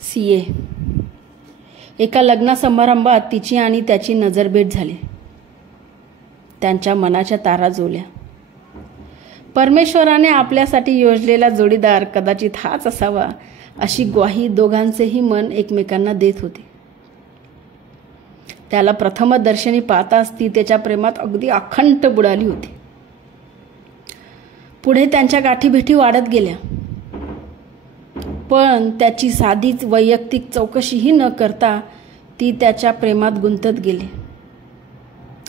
CA. एका लग्न समारंभात तिची आणि त्याची नजरभेट झाली. त्यांच्या मनाच्या तारा जुळल्या. परमेश्वराने आपल्यासाठी योजलेला जोडीदार कदाचित हाच असावा अशी ग्वाही दोघांचेही मन एकमेकांना देत होते. त्याला प्रथमदर्शनी पाहताच ती त्याच्या प्रेमात अगदी अखंड बुडाली होती. पुढे त्यांच्या गाठीभेटी वाढत गेल्या, पण त्याची साधीच वैयक्तिक चौकशीही न करता ती त्याच्या प्रेमात गुंतत गेली.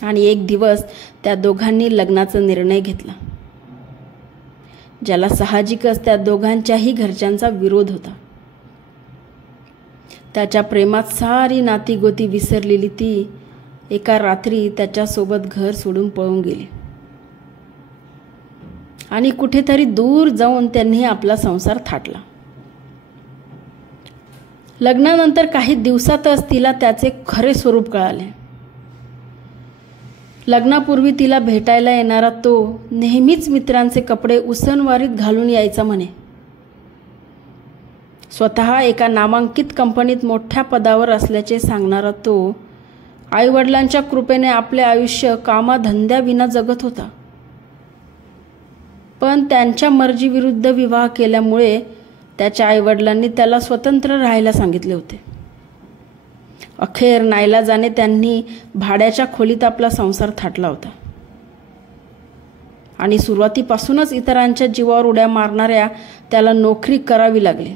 आणि एक दिवस त्या दोघांनी लग्नाचा निर्णय घेतला, ज्याला साहजिकच त्या दोघांच्याही घरच्यांचा विरोध होता. त्याच्या प्रेमात सारी नातीगोती विसरलेली ती एका रात्री त्याच्यासोबत घर सोडून पळून गेली आणि कुठेतरी दूर जाऊन त्यांनी आपला संसार थाटला. लग्नानंतर काही दिवसातच तिला त्याचे खरे स्वरूप कळाले. लग्नापूर्वी तिला भेटायला येणारा तो नेहमीच मित्रांचे कपडे उसनवारीत घालून यायचा म्हणे. स्वतः एका नामांकित कंपनीत मोठ्या पदावर असल्याचे सांगणारा तो आईवडिलांच्या कृपेने आपले आयुष्य कामाधंद्याविना जगत होता. पण त्यांच्या मर्जीविरुद्ध विवाह केल्यामुळे त्याच्या आईवडिलांनी त्याला स्वतंत्र राहायला सांगितले होते. अखेर नाईलाजाने त्यांनी भाड्याच्या खोलीत आपला संसार थाटला होता आणि सुरुवातीपासूनच इतरांच्या जीवावर उड्या मारणाऱ्या त्याला नोकरी करावी लागली.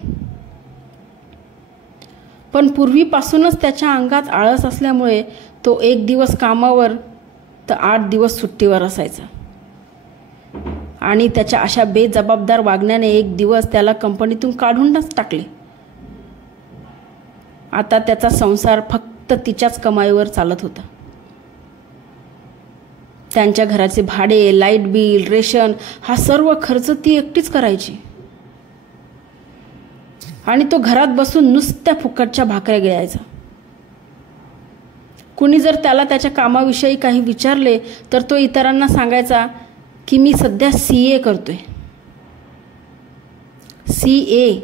पण पूर्वीपासूनच त्याच्या अंगात आळस असल्यामुळे तो 1 दिवस कामावर तर 8 दिवस सुट्टीवर असायचा. आणि त्याच्या अशा बेजबाबदार वागण्याने एक दिवस त्याला कंपनीतून काढूनच टाकले. आता त्याचा संसार फक्त तिच्याच कमाईवर चालत होता. त्यांच्या घराचे भाडे, लाईट बिल, रेशन हा सर्व खर्च ती एकटीच करायची आणि तो घरात बसून नुसत्या फुकटच्या भाकऱ्या गिळायचा. कुणी जर त्याला त्याच्या कामाविषयी काही विचारले तर तो इतरांना सांगायचा की मी सध्या CA करतोय. CA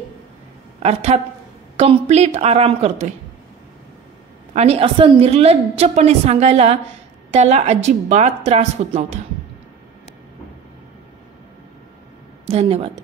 अर्थात कंप्लीट आराम करतोय. आणि असं निर्लज्जपणे सांगायला त्याला अजिबात त्रास होत नव्हता. धन्यवाद.